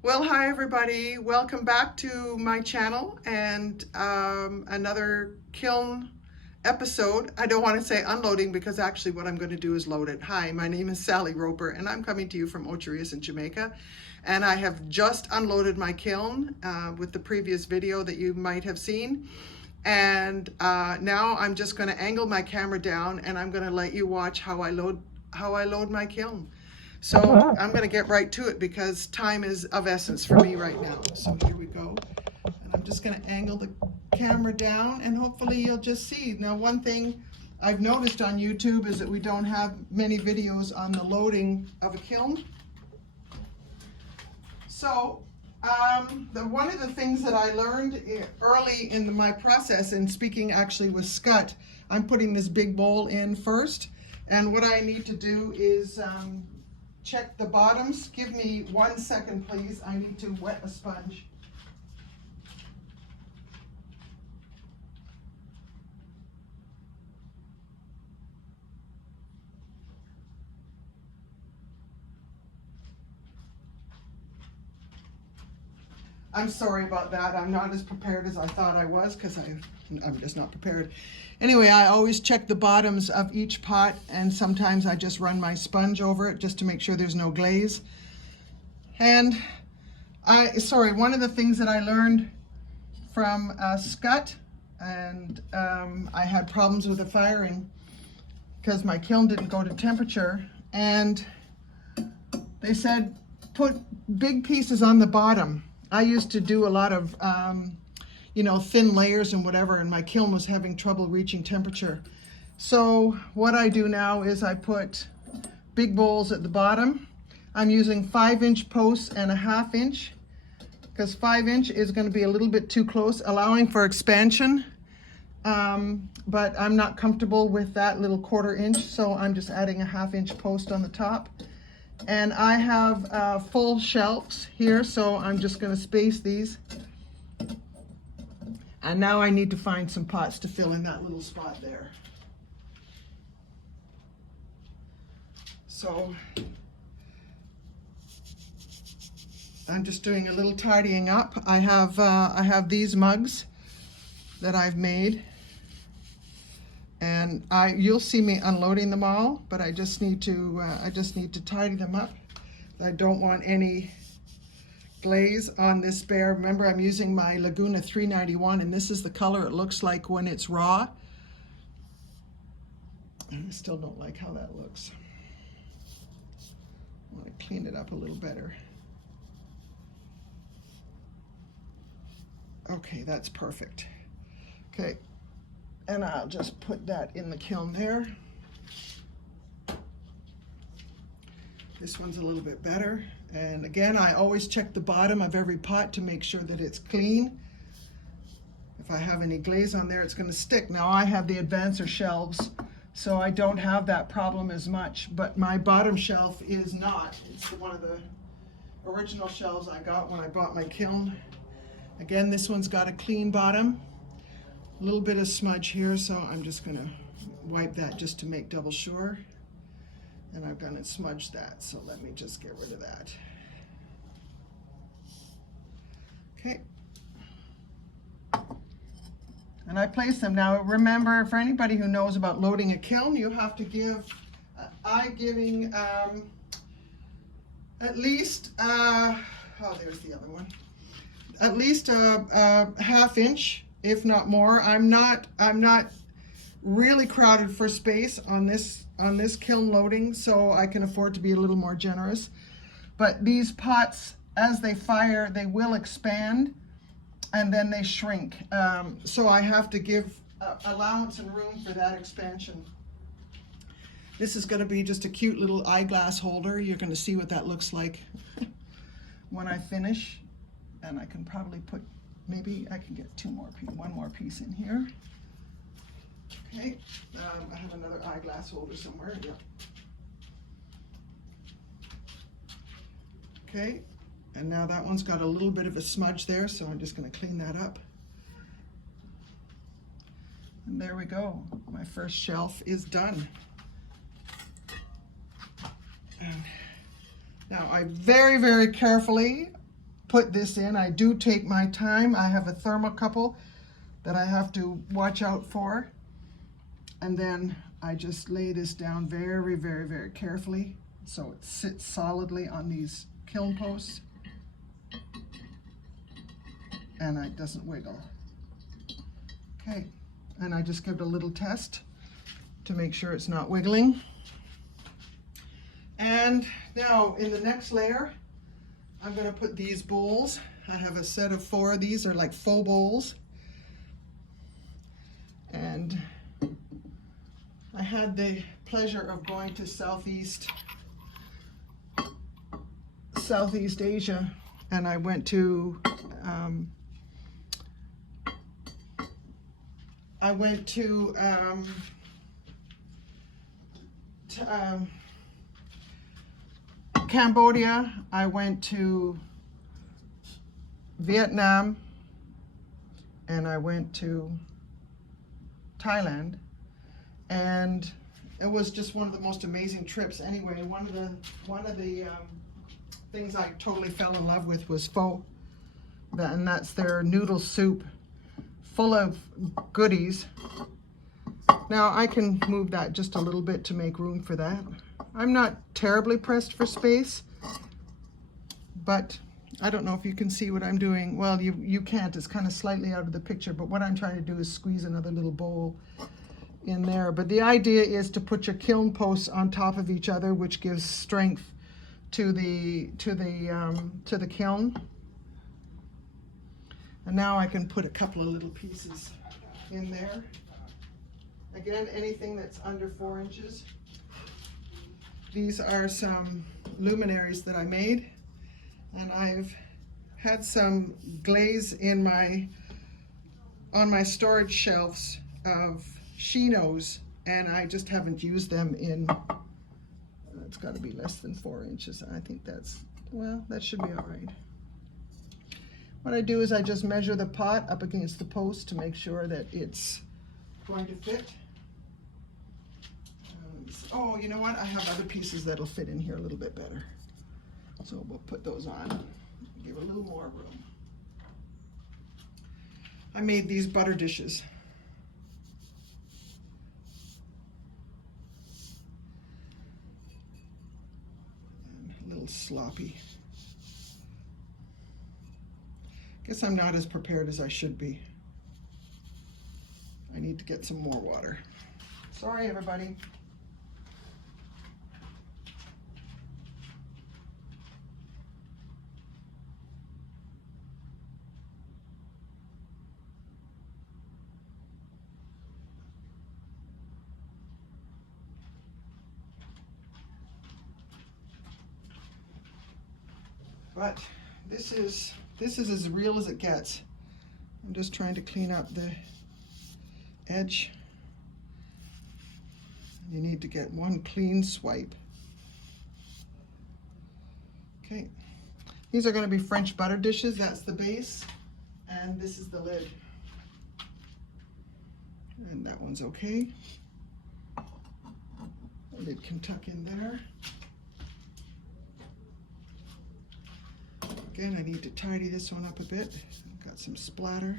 Well, hi everybody. Welcome back to my channel and another kiln episode. I don't want to say unloading because actually what I'm going to do is load it. Hi, my name is Sally Roper and I'm coming to you from Ocho Rios in Jamaica. And I have just unloaded my kiln with the previous video that you might have seen. And now I'm just going to angle my camera down and I'm going to let you watch how I load my kiln. So I'm going to get right to it because time is of essence for me right now. So here we go. And I'm just going to angle the camera down and hopefully you'll just see. Now, one thing I've noticed on YouTube is that we don't have many videos on the loading of a kiln. So one of the things that I learned early in my process, and speaking actually with Scott, I'm putting this big bowl in first. And what I need to do is check the bottoms. Give me 1 second, please. I need to wet a sponge. I'm sorry about that. I'm not as prepared as I thought I was because I'm just not prepared. Anyway, I always check the bottoms of each pot, and sometimes I just run my sponge over it just to make sure there's no glaze. And one of the things that I learned from Scott, and I had problems with the firing because my kiln didn't go to temperature, and they said put big pieces on the bottom. I used to do a lot of thin layers and whatever, and my kiln was having trouble reaching temperature. So what I do now is I put big bowls at the bottom. I'm using 5-inch posts and a 1/2 inch because 5-inch is going to be a little bit too close, allowing for expansion. But I'm not comfortable with that little 1/4 inch, so I'm just adding a 1/2 inch post on the top. And I have full shelves here, so I'm just going to space these. And now I need to find some pots to fill in that little spot there. So I'm just doing a little tidying up. I have these mugs that I've made, and you'll see me unloading them all, but I just need to tidy them up. I don't want any glaze on this bear. Remember, I'm using my Laguna 391, and this is the color it looks like when it's raw. And I still don't like how that looks. I want to clean it up a little better. Okay, that's perfect. Okay, and I'll just put that in the kiln there. This one's a little bit better. And again, I always check the bottom of every pot to make sure that it's clean. If I have any glaze on there, it's going to stick. Now I have the advancer shelves, so I don't have that problem as much, but my bottom shelf is not. It's one of the original shelves I got when I bought my kiln. Again, this one's got a clean bottom. A little bit of smudge here, so I'm just going to wipe that just to make double sure. And I'm going to smudge that, so let me just get rid of that. Okay. And I place them. Now remember, for anybody who knows about loading a kiln, you have to give, giving at least, there's the other one. At least a 1/2 inch, if not more. I'm not really crowded for space on this kiln loading, so I can afford to be a little more generous. But these pots, as they fire, they will expand and then they shrink. So I have to give allowance and room for that expansion. This is going to be just a cute little eyeglass holder. You're going to see what that looks like when I finish. And I can probably put, maybe I can get one more piece in here. Okay, I have another eyeglass holder somewhere. Yeah. Okay, and now that one's got a little bit of a smudge there, so I'm just going to clean that up. And there we go. My first shelf is done. And now I very, very carefully put this in. I do take my time. I have a thermocouple that I have to watch out for. And then I just lay this down very, very, very carefully so it sits solidly on these kiln posts and it doesn't wiggle. Okay, and I just give it a little test to make sure it's not wiggling. And now in the next layer, I'm going to put these bowls. I have a set of 4 of these. They're like faux bowls. And I had the pleasure of going to Southeast Asia, and I went to Cambodia, I went to Vietnam, and I went to Thailand, and it was just one of the most amazing trips. Anyway, one of the things I totally fell in love with was pho, and that's their noodle soup full of goodies. Now I can move that just a little bit to make room for that. I'm not terribly pressed for space, but I don't know if you can see what I'm doing. Well, you can't. It's kind of slightly out of the picture, but what I'm trying to do is squeeze another little bowl in there. But the idea is to put your kiln posts on top of each other, which gives strength to the kiln. And now I can put a couple of little pieces in there. Again, anything that's under 4 inches. These are some luminaries that I made, and I've had some glaze in on my storage shelves of chinos, and I just haven't used them in, it's got to be less than 4 inches. I think that's, well, that should be all right. What I do is I just measure the pot up against the post to make sure that it's going to fit. Oh, you know what? I have other pieces that'll fit in here a little bit better. So we'll put those on, give a little more room. I made these butter dishes. And a little sloppy. Guess I'm not as prepared as I should be. I need to get some more water. Sorry, everybody. But this is as real as it gets. I'm just trying to clean up the edge. You need to get one clean swipe. Okay, these are going to be French butter dishes. That's the base, and this is the lid. And that one's okay. The lid can tuck in there. Again, I need to tidy this one up a bit. I've got some splatter.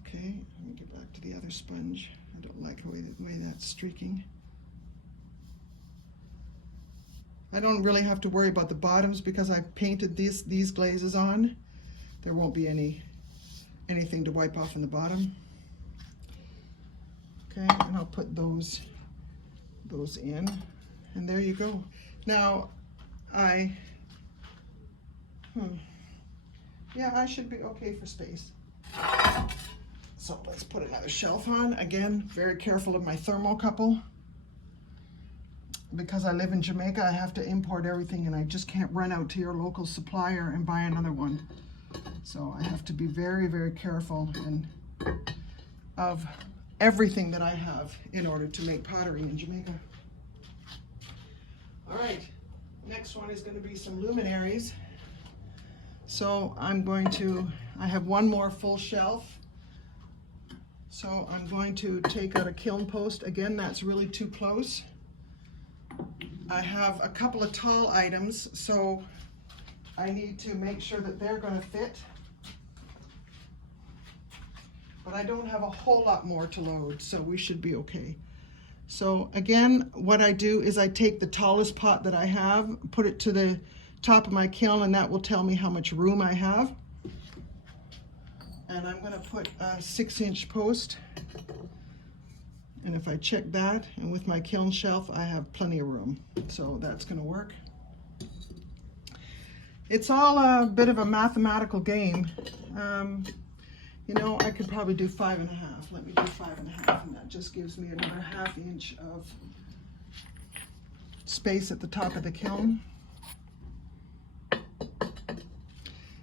Okay, let me get back to the other sponge. I don't like the way that's streaking. I don't really have to worry about the bottoms because I painted these glazes on. There won't be anything to wipe off in the bottom. Okay, and I'll put those in, and there you go. Now, yeah, I should be okay for space. So let's put another shelf on. Again, very careful of my thermocouple. Because I live in Jamaica, I have to import everything, and I just can't run out to your local supplier and buy another one. So I have to be very, very careful of everything that I have in order to make pottery in Jamaica. All right. Next one is going to be some luminaries. So I have one more full shelf. So I'm going to take out a kiln post. Again, that's really too close. I have a couple of tall items, so I need to make sure that they're going to fit. But I don't have a whole lot more to load, so we should be okay. So again, what I do is I take the tallest pot that I have, put it to the top of my kiln, and that will tell me how much room I have. And I'm going to put a 6-inch post. And if I check that, and with my kiln shelf, I have plenty of room. So that's going to work. It's all a bit of a mathematical game. You know, I could probably do 5.5. Let me do 5.5, and that just gives me another 1/2 inch of space at the top of the kiln.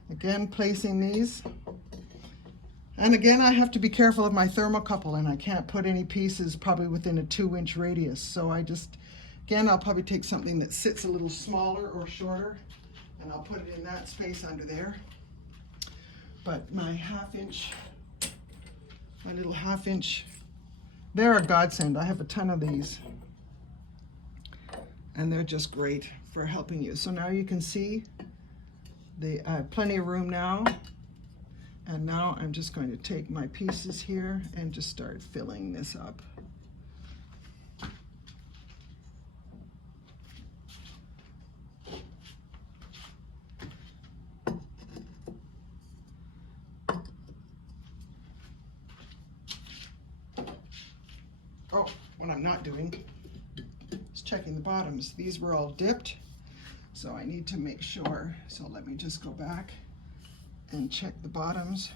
Again, placing these. And again, I have to be careful of my thermocouple, and I can't put any pieces probably within a 2-inch radius. So I just, again, I'll probably take something that sits a little smaller or shorter, and I'll put it in that space under there. But my 1/2 inch, my little 1/2 inch, they're a godsend. I have a ton of these, and they're just great for helping you. So now you can see I have plenty of room now. And now I'm just going to take my pieces here and just start filling this up. Oh, what I'm not doing is checking the bottoms. These were all dipped, so I need to make sure. So let me just go back and check the bottoms.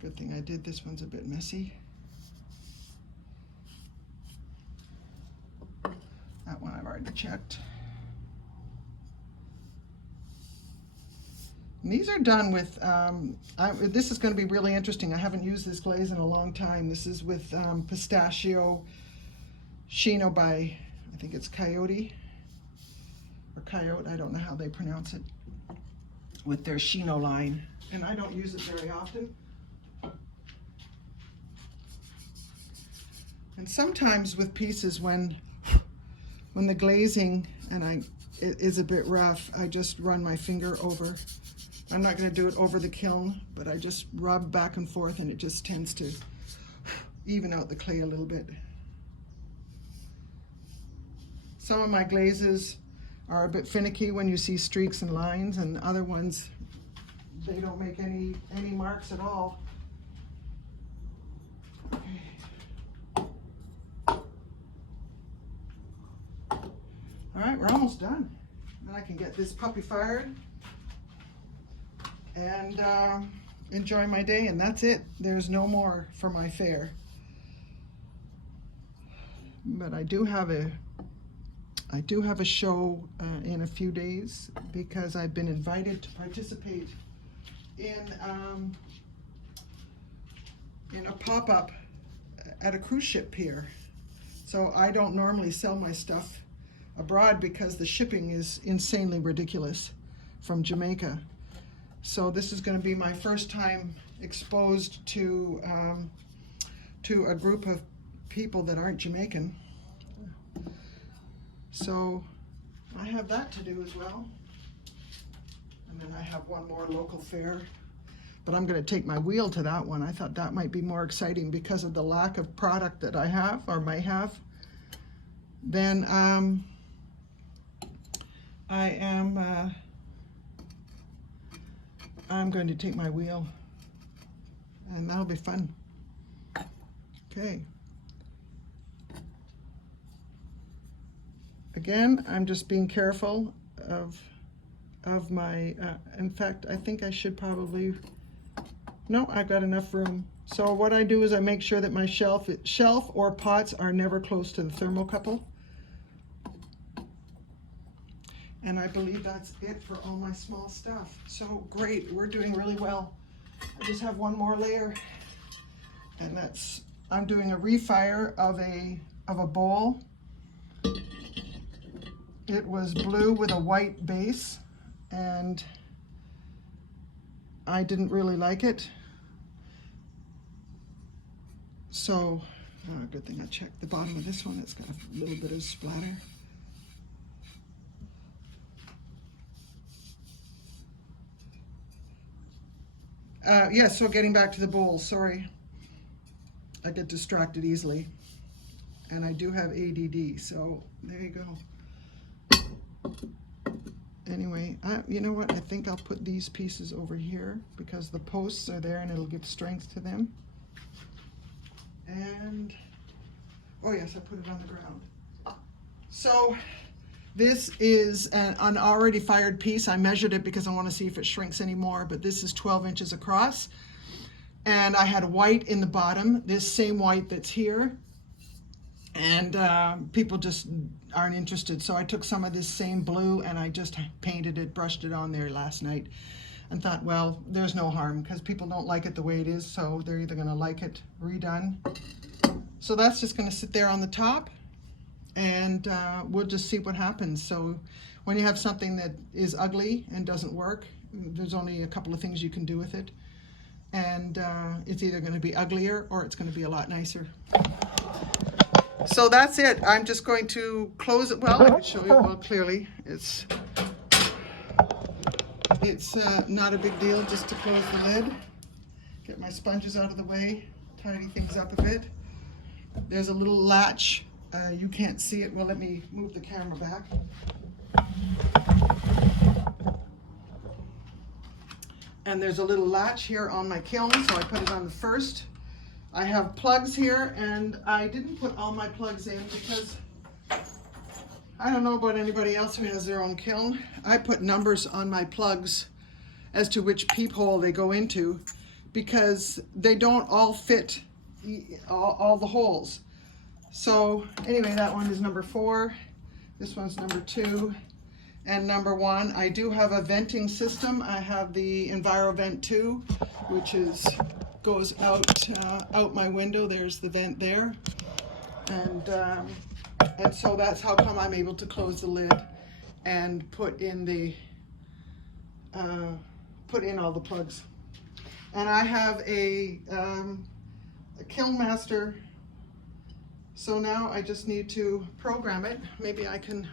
Good thing I did. This one's a bit messy. That one I've already checked. And these are done with, this is going to be really interesting. I haven't used this glaze in a long time. This is with pistachio Shino by, I think it's Coyote, or Coyote, I don't know how they pronounce it, with their Shino line. And I don't use it very often. And sometimes with pieces when the glazing it is a bit rough, I just run my finger over. I'm not going to do it over the kiln, but I just rub back and forth, and it just tends to even out the clay a little bit. Some of my glazes are a bit finicky when you see streaks and lines, and other ones, they don't make any marks at all. Okay. All right, we're almost done. Then I can get this puppy fired and enjoy my day, and that's it. There's no more for my fair. But I do have a show in a few days, because I've been invited to participate in a pop-up at a cruise ship pier. So I don't normally sell my stuff abroad because the shipping is insanely ridiculous from Jamaica. So this is going to be my first time exposed to a group of people that aren't Jamaican. So I have that to do as well. And then I have one more local fair, but I'm going to take my wheel to that one. I thought that might be more exciting because of the lack of product that I have or might have. Then I'm going to take my wheel, and that'll be fun. Okay. Again, I'm just being careful of my, in fact, I think I should probably, no, I've got enough room. So what I do is I make sure that my shelf or pots are never close to the thermocouple. And I believe that's it for all my small stuff. So great, we're doing really well. I just have one more layer, and that's, I'm doing a refire of a bowl. It was blue with a white base, and I didn't really like it. So, good thing I checked the bottom of this one. It's got a little bit of splatter. Yeah, so getting back to the bowls, sorry. I get distracted easily. And I do have ADD, so there you go. Anyway, you know what? I think I'll put these pieces over here because the posts are there and it'll give strength to them. And, oh yes, I put it on the ground. So this is an already fired piece. I measured it because I want to see if it shrinks anymore, but this is 12 inches across. And I had white in the bottom, this same white that's here. And people just aren't interested. So I took some of this same blue and I just painted it, brushed it on there last night and thought, well, there's no harm because people don't like it the way it is. So they're either gonna like it redone. So that's just gonna sit there on the top and we'll just see what happens. So when you have something that is ugly and doesn't work, there's only a couple of things you can do with it. And it's either gonna be uglier or it's gonna be a lot nicer. So that's it. I'm just going to close it. Well, I can show you well clearly. It's not a big deal just to close the lid. Get my sponges out of the way, tidy things up a bit. There's a little latch. You can't see it. Well, let me move the camera back. And there's a little latch here on my kiln, so I put it on the first. I have plugs here, and I didn't put all my plugs in because I don't know about anybody else who has their own kiln. I put numbers on my plugs as to which peephole they go into because they don't all fit all the holes. So anyway, that one is number 4. This one's number 2. And number 1, I do have a venting system. I have the EnviroVent 2, which goes out my window. There's the vent there, and so that's how come I'm able to close the lid and put in all the plugs. And I have a Kiln Master. So now I just need to program it. Maybe I can